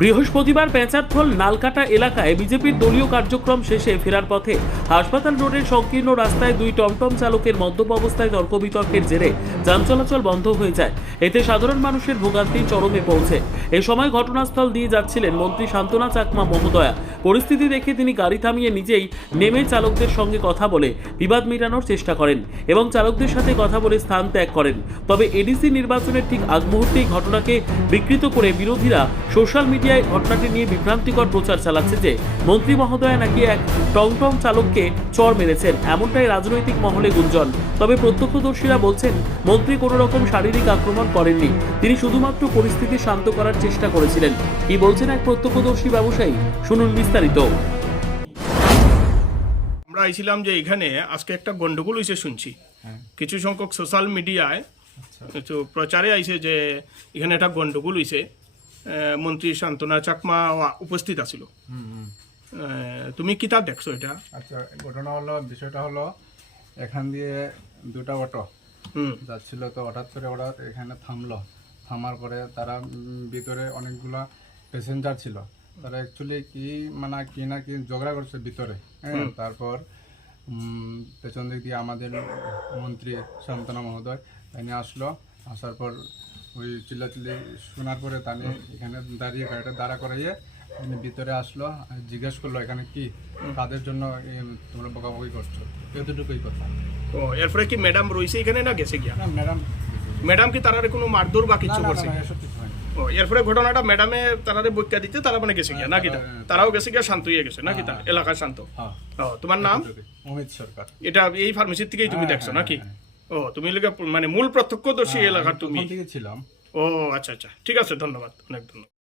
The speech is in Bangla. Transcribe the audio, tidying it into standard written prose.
বৃহস্পতিবার পেঁচারথল নালকাটা এলাকায় বিজেপির দলীয় কার্যক্রম শেষে ফেরার পথে হাসপাতাল রোডের সংকীর্ণ রাস্তায় দুই টমটম চালকের মদ্যপ অবস্থায় তর্ক বিতর্কের জেরে যান চলাচল বন্ধ হয়ে যায়। এতে সাধারণ মানুষের ভোগান্তি চরমে পৌঁছে। এ সময় ঘটনাস্থল দিয়ে যাচ্ছিলেন মন্ত্রী শান্তনা চাকমা মহোদয়া। পরিস্থিতি দেখে তিনি গাড়ি থামিয়ে নিজেই নেমে চালকদের সঙ্গে কথা বলে বিবাদ মেটানোর চেষ্টা করেন এবং চালকদের সাথে কথা বলে স্থান ত্যাগ করেন। তবে এডিসি নির্বাচনের ঠিক আগ মুহূর্তেই ঘটনাকে বিকৃত করে বিরোধীরা সোশ্যাল মিডিয়ায় ঘটনাটি নিয়ে বিভ্রান্তিকর প্রচার চালাচ্ছে যে মন্ত্রী মহোদয়া নাকি এক টমটম চালককে চড় মেরেছেন, এমনটাই রাজনৈতিক মহলে গুঞ্জন। তবে প্রত্যক্ষদর্শীরা বলছেন মন্ত্রী কোনো রকম শারীরিক আক্রমণ করেননি, তিনি শুধুমাত্র পরিস্থিতি শান্ত করার চেষ্টা করেছিলেন। কি বলছেন এক প্রত্যক্ষদর্শী ব্যবসায়ী, শুনুন বিস্তারিত। আমরা আইছিলাম যে এখানে আজকে একটা গন্ডগোল হয়েছে শুনছি, কিছু সংখ্যক সোশ্যাল মিডিয়ায় তো প্রচারে আইছে যে এখানে একটা গন্ডগোল হয়েছে, মন্ত্রী শান্তনা চাকমা উপস্থিত আছিল। তুমি কি তা দেখছো এটা? আচ্ছা, ঘটনা হলো, বিষয়টা হলো এখান দিয়ে দুটা অটো যাচ্ছিল, তো হঠাৎ করে ওরা এখানে থামার পরে তারা ভিতরে অনেকগুলা প্যাসেঞ্জার ছিল, তারা অ্যাকচুয়ালি কি ঝগড়া করছে ভিতরে। হ্যাঁ, তারপর পেছন দিক দিয়ে আমাদের মন্ত্রী শান্তনা মহোদয় তিনি আসার পর ওই চিল্লাচিল্লি শোনার পরে তানি এখানে দাঁড়িয়ে গাড়িটা দাঁড়া করাইয়ে ভিতরে আসলো, জিজ্ঞেস করলো এখানে কি কাদের জন্য তোমরা বকাবকি করছো, এতটুকুই কথা। ও, এরপরে কি ম্যাডাম রয়েছে এখানে না গেছে গিয়া? ম্যাডাম কি তারারে কোনো মারধর বা কিছু করছে? ও, এরপরে ঘটনাটা ম্যাডামে তারারে বক্কা দিতে তারা মানে গেছে গিয়া নাকি? তারাও গেছে গিয়া, শান্ত হয়ে গেছে নাকি? তার এলাকা শান্ত। ও, তোমার নাম? অমিত সরকার। এটা এই ফার্মেসির থেকেই তুমি দেখছো নাকি? ও, তুমি মানে মূল প্রত্যক্ষদর্শী এলাকার তুমি ছিলাম। ও আচ্ছা আচ্ছা, ঠিক আছে, ধন্যবাদ, অনেক ধন্যবাদ।